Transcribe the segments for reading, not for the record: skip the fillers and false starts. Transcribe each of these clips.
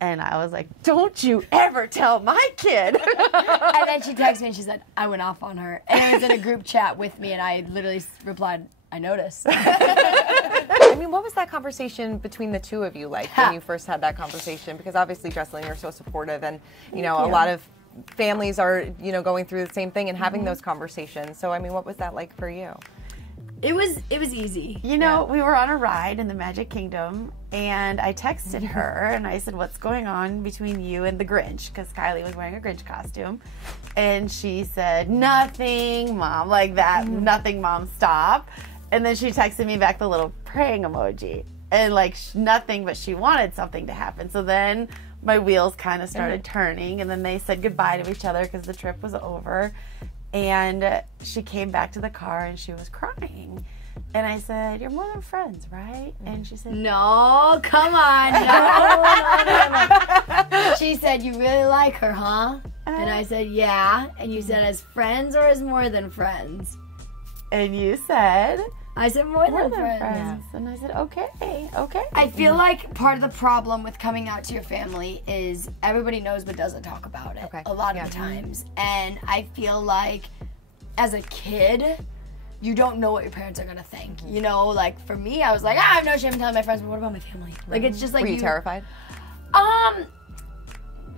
And I was like, don't you ever tell my kid. And then she texted me and she said, I went off on her. And it was in a group chat with me, and I literally replied, I noticed. I mean, what was that conversation between the two of you like when you first had that conversation? Because obviously, Jessalyn, you're so supportive, and you know, a lot of families are, you know, going through the same thing and having those conversations. So, I mean, what was that like for you? It was easy. You know, we were on a ride in the Magic Kingdom, and I texted her, and I said, what's going on between you and the Grinch? Because Kylie was wearing a Grinch costume. And she said, nothing, Mom, like that. Nothing, Mom, stop. And then she texted me back the little praying emoji. And, like, nothing, but she wanted something to happen. So then my wheels kind of started turning, and then they said goodbye to each other because the trip was over. And she came back to the car and she was crying. And I said, you're more than friends, right? And she said, No, come on. No. She said, you really like her, huh? And I said, yeah. And you said, as friends or as more than friends? and you said, I said more than friends. Yeah. And I said, okay. I feel like part of the problem with coming out to your family is everybody knows but doesn't talk about it a lot of the times. And I feel like as a kid, you don't know what your parents are going to think. You know, like for me, I was like, I have no shame in telling my friends, but what about my family? Like it's just like Were you terrified?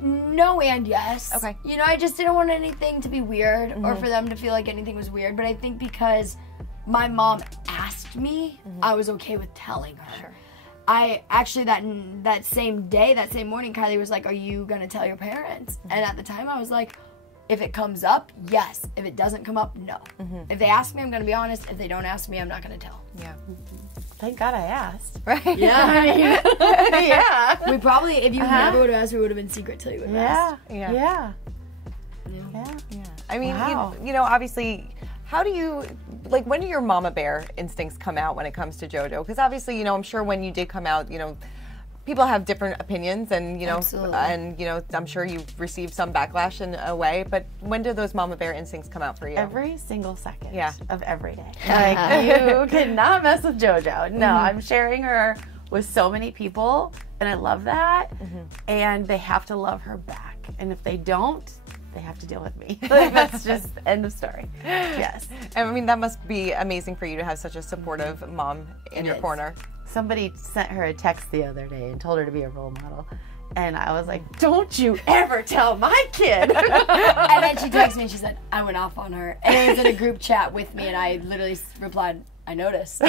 No and yes. Okay. You know, I just didn't want anything to be weird or for them to feel like anything was weird. But I think because my mom asked me, I was okay with telling her. Sure. I actually, that same day, that same morning, Kylie was like, are you going to tell your parents? And at the time I was like, if it comes up, yes. If it doesn't come up, no. If they ask me, I'm going to be honest. If they don't ask me, I'm not going to tell. Yeah. Thank God I asked. Right? Yeah. Yeah. We probably, if you never would have asked, we would have been secret till you would have asked. Yeah. I mean, Wow. you know, obviously, how do you, like, when do your mama bear instincts come out when it comes to JoJo? Because obviously, you know, I'm sure when you did come out, you know, people have different opinions and, you know, I'm sure you've received some backlash in a way, but when do those mama bear instincts come out for you? Every single second of every day. Like, you cannot mess with JoJo. No, I'm sharing her with so many people, and I love that. And they have to love her back. And if they don't, they have to deal with me. Like, that's just end of story. Yes. I mean, that must be amazing for you to have such a supportive mom in your corner. Somebody sent her a text the other day and told her to be a role model. And I was like, don't you ever tell my kid. And then she texted me and she said, I went off on her. And it was in a group chat with me, and I literally replied, I noticed.